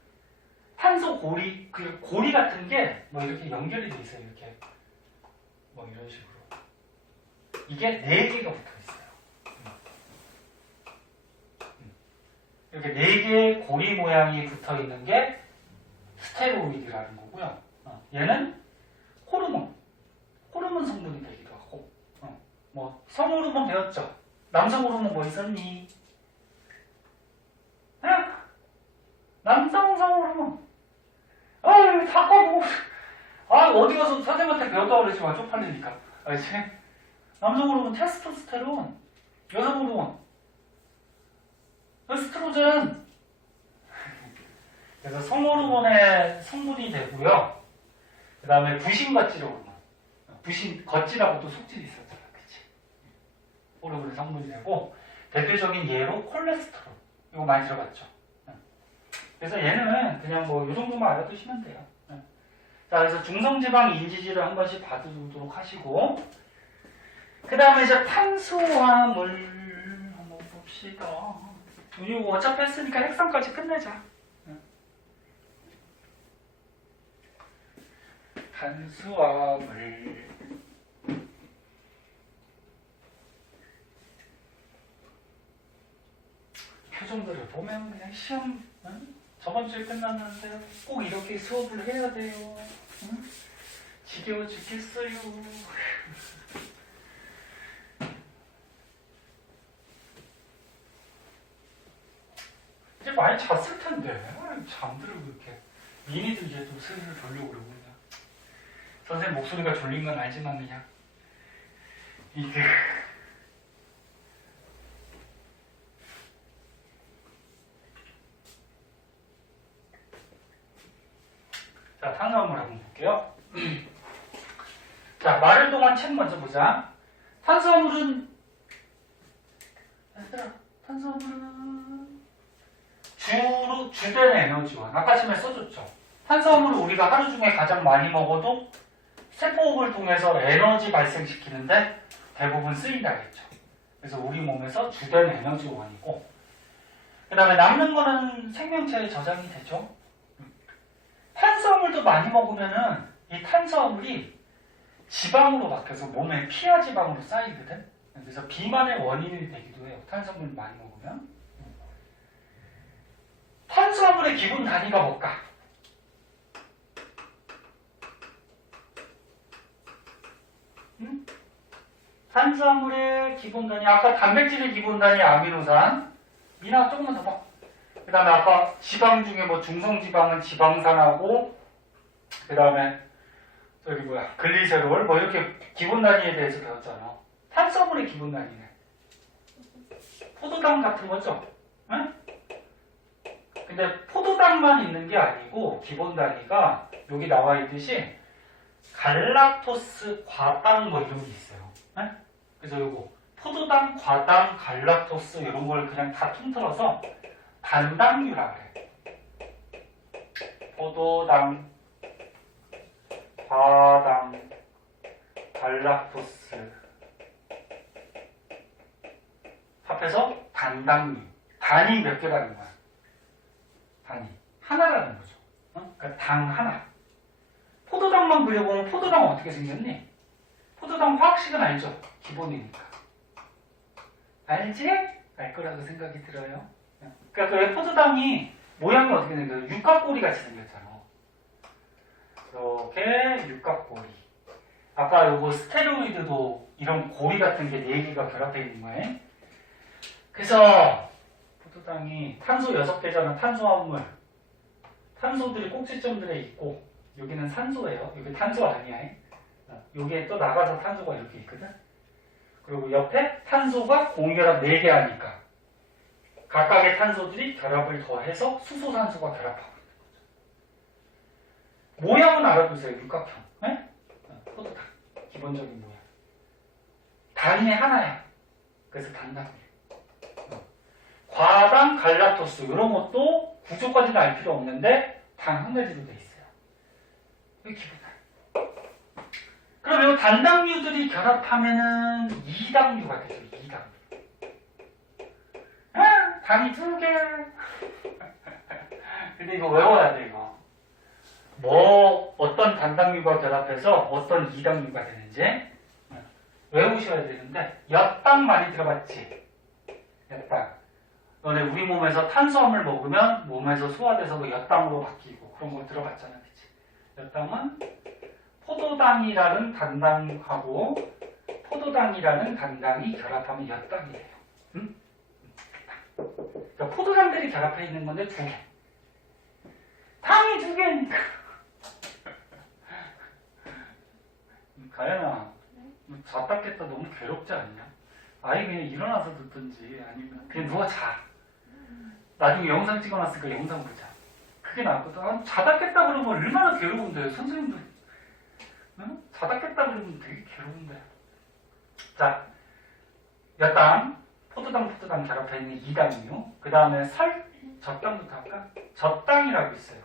탄소고리, 그 고리 같은 게 뭐 이렇게 연결이 돼 있어요. 이렇게 뭐 이런 식으로. 이게 4개가 붙어 있어요. 이렇게 4개의 고리 모양이 붙어 있는 게 스테로이드라는 거고요. 얘는 호르몬 성분이 되기도 하고, 뭐 성호르몬 배웠죠? 남성 호르몬 뭐 있었니? 남성 성호르몬. 아유, 다 까먹고. 어디 가서 선생님한테 배웠다고 그러지 마, 쪽팔리니까. 알지? 남성 호르몬 테스토스테론, 여성 호르몬 에스트로겐. 그래서 성호르몬의 성분이 되고요. 그 다음에 부신거질 호르몬. 부신거질하고 또 속질이 있었잖아. 그치? 호르몬의 성분이 되고, 대표적인 예로 콜레스테롤. 이거 많이 들어봤죠? 그래서 얘는 그냥 뭐 이 정도만 알아두시면 돼요. 자, 그래서 중성지방 인지질을 한 번씩 봐두도록 하시고, 그 다음에 이제 탄수화물 한번 봅시다. 이거 어차피 했으니까 핵산까지 끝내자. 탄수화물. 표정들을 보면 그냥 시험, 저번 주에 끝났는데 꼭 이렇게 수업을 해야 돼요. 지겨워 죽겠어요. 이제 많이 잤을 텐데 잠들고 이렇게 미니도 이제 좀 슬슬 졸려고 그러고 그냥. 선생님 목소리가 졸린 건 알지만 그냥 이게 자, 탄수화물 한번 볼게요. 자, 말을 동안 책 먼저 보자. 탄수화물은 주로 주된 에너지원. 아까 처음에 써줬죠. 탄수화물을 우리가 하루 중에 가장 많이 먹어도 세포호흡을 통해서 에너지 발생시키는데 대부분 쓰인다겠죠. 그래서 우리 몸에서 주된 에너지원이고, 그 다음에 남는 거는 생명체에 저장이 되죠. 탄수화물도 많이 먹으면은 이 탄수화물이 지방으로 바뀌어서 몸에 피하 지방으로 쌓이거든. 그래서 비만의 원인이 되기도 해요. 탄수화물 많이 먹으면. 탄수화물의 기본 단위가 뭘까? 탄수화물의 기본 단위, 아까 단백질의 기본 단위 아미노산. 미나 조금만 더 봐. 그 다음에 아까 지방 중에 뭐 중성지방은 지방산하고, 그 다음에 저기 뭐야 글리세롤 뭐 이렇게 기본 단위에 대해서 배웠잖아. 탄수화물의 기본 단위네. 포도당 같은 거죠. 응? 근데 포도당만 있는 게 아니고 기본 단위가 여기 나와 있듯이 갈락토스, 과당 뭐 이런 게 있어요. 응? 그래서 요거 포도당, 과당, 갈락토스 이런 걸 그냥 다 통틀어서 단당류라 그래. 포도당, 과당, 갈락토스 합해서 단당류. 단이 몇 개라는 거야? 단이 하나라는 거죠. 그러니까 당 하나. 포도당만 그려보면 포도당은 어떻게 생겼니? 포도당 화학식은 알죠? 기본이니까. 알지? 알 거라고 생각이 들어요. 그러니까 왜 포도당이 모양이 어떻게 생겨요? 육각고리 같이 생겼잖아. 이렇게 육각고리. 아까 요거 스테로이드도 이런 고리 같은 게 4개가 결합되어 있는 거예요. 그래서 포도당이 탄소 6개잖아. 탄수화물. 탄소들이 꼭지점들에 있고 여기는 산소예요. 여기 탄소 아니야. 여기에 또 나가서 탄소가 이렇게 있거든. 그리고 옆에 탄소가 공결합 4개 하니까 각각의 탄소들이 결합을 더해서 수소산소가 결합하고 있는 거죠. 모양은 알아두세요. 육각형. 네? 포도당. 기본적인 모양. 당이 하나야. 그래서 단당류. 과당, 갈락토스 이런 것도 구조까지는 알 필요 없는데 단 한 가지로 돼 있어요. 이게 기본 당. 그럼 이 단당류들이 결합하면은 2당류가 되죠. 2당류. 아, 당이 2개. 근데 이거 외워야 돼, 이거. 뭐, 어떤 단당류가 결합해서 어떤 2당류가 되는지 외우셔야 되는데, 엿당 많이 들어봤지? 엿당. 너네 우리 몸에서 탄수화물 먹으면 몸에서 소화돼서 뭐 엿당으로 바뀌고 그런 거 들어봤잖아, 그치? 엿당은 포도당이라는 단당하고 포도당이라는 단당이 결합하면 엿당이 돼요. 응? 그러니까 포도당들이 결합해 있는 건데 2개. 당이 2개니까. 가연아, 잤다 깼다 너무 괴롭지 않냐? 아예 그냥 일어나서 듣든지 아니면 그냥 누워 자. 나중에 영상 찍어놨으니까 영상 보자. 그게 낫거든. 아, 자다 깼다 그러면 얼마나 괴로운데, 선생님들. 응? 자다 깼다 그러면 되게 괴로운데. 자, 몇 당? 포도당 결합해 있는 2당이요. 그 다음에 젖당부터 할까? 젖당이라고 있어요.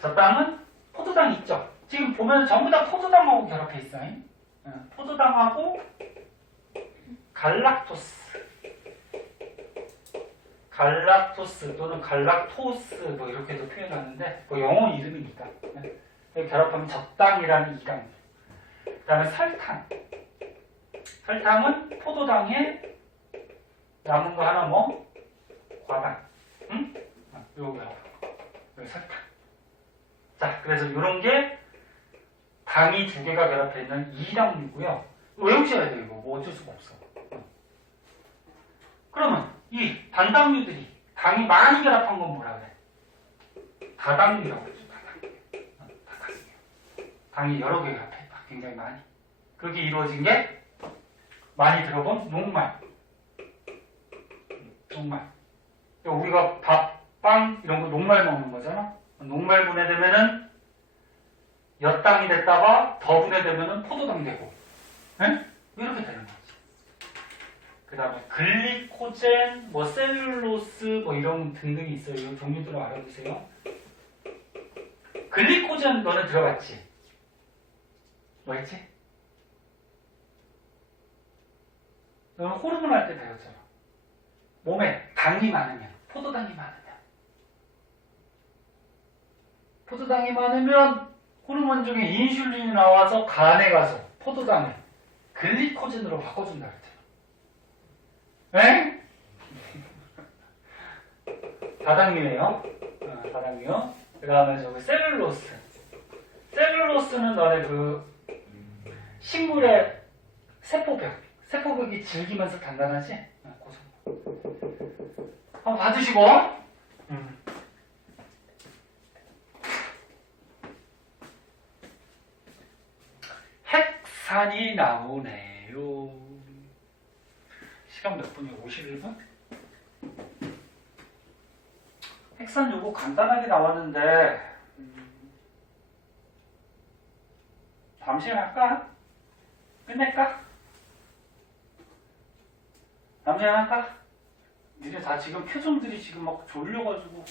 젖당은 포도당 있죠? 지금 보면 전부 다 포도당하고 결합해 있어요. 포도당하고 갈락토스 또는 갈락토스 뭐 이렇게도 표현하는데 뭐 영어 이름이니까 결합하면 젖당이라는 이당. 그 다음에 설탕은 포도당에 남은 거 하나 뭐? 과당. 응? 요거 설탕. 자, 그래서 요런 게 당이 두 개가 결합해 있는 2당류고요. 외우셔야 돼요, 이거. 뭐 어쩔 수가 없어. 그러면 이 단당류들이 당이 많이 결합한 건 뭐라 그래? 다당류라고 그러죠, 다당류. 당이 여러 개 결합했다. 굉장히 많이. 그게 이루어진 게 많이 들어본 녹말. 우리가 밥, 빵 이런 거 녹말 먹는 거잖아. 녹말 분해되면은 엿당이 됐다가 더 분해되면은 포도당 되고, 네? 이렇게 되는 거지. 그 다음에 글리코젠, 뭐 셀룰로스, 뭐 이런 등등이 있어요. 이 종류들을 알아두세요. 글리코젠 너는 들어봤지? 뭐 했지? 너는 호르몬 할 때 배웠잖아. 몸에 당이 많으면, 포도당이 많으면 호르몬 중에 인슐린이 나와서 간에 가서 포도당을 글리코젠으로 바꿔준다 그랬잖아. 에? 다당류예요. 다당류. 그 다음에 저기 셀룰로스. 셀룰로스는 너네 그 식물의 세포벽이 질기면서 단단하지? 한번 봐주시고. 핵산이 나오네요. 시간 몇 분이요? 51분? 핵산 요거 간단하게 나왔는데 다음 시간에 할까? 끝낼까? 다음 시간에 할까? 니네 다 지금 표정들이 지금 막 졸려가지고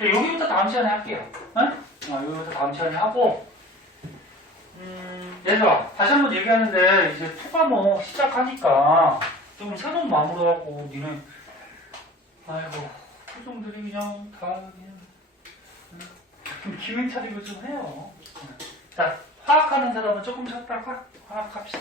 여기부터 다음 시간에 할게요. 응? 여기부터 다음 시간에 하고 얘들아 다시 한번 얘기하는데 이제 투과목 시작하니까 좀 새로운 마음으로 하고 니네 아이고 표정들이 그냥 다 그냥 좀 기운 차리고 좀 해요. 자 화학하는 사람은 조금 쉬었다가 화학합시다.